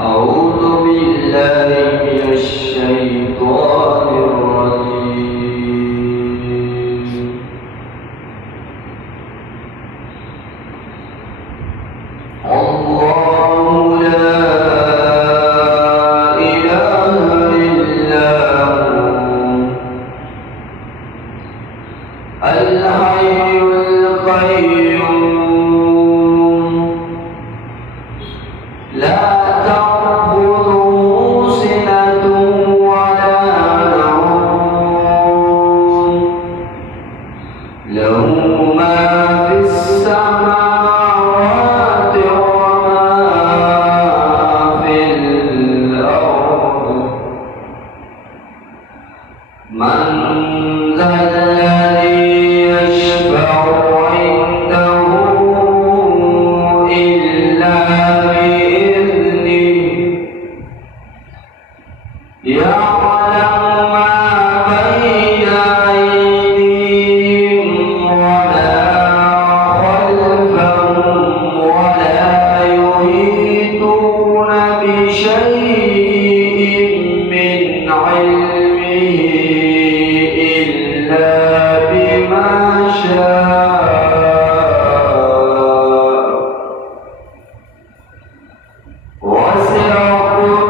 أعوذ بالله من الشيطان الرجيم. الله لا إله إلا هو الحي القيوم لا تأخذه سنة ولا نوم له ما في السماوات وما في الأرض. من ذا الذي يشفع عنده إلا بإذنه يعلم ما بين أيديهم وما خلفهم ولا يحيطون بشيء من علمه إلا بما شاء. وسع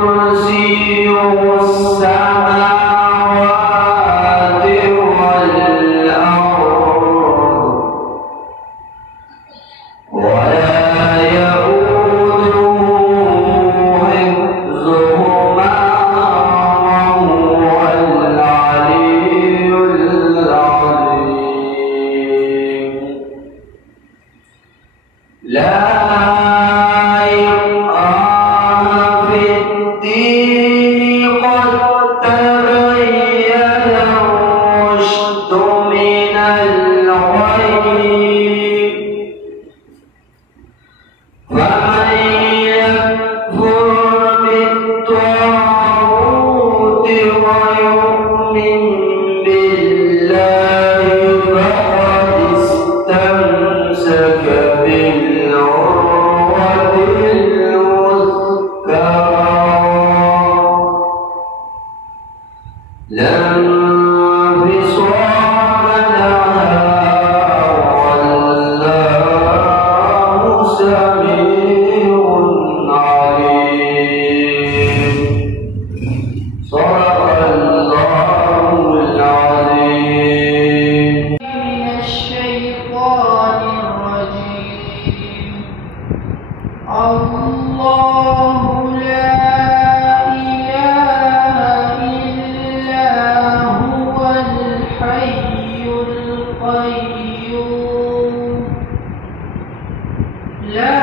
كرسيه السماوات والأرض ولا يئوده حفظهما وهو العلي العظيم. لا إكراه في الدين قد تبين الرشد من الغي. فمن يكفر بالطاغوت ويؤمن بالله فقد استمسك بالعروة الوثقى لا انفصام لها والله سميع عليم. صدق الله العظيم. من الشيطان الرجيم. الله لا إله إلا هو الحي القيوم لا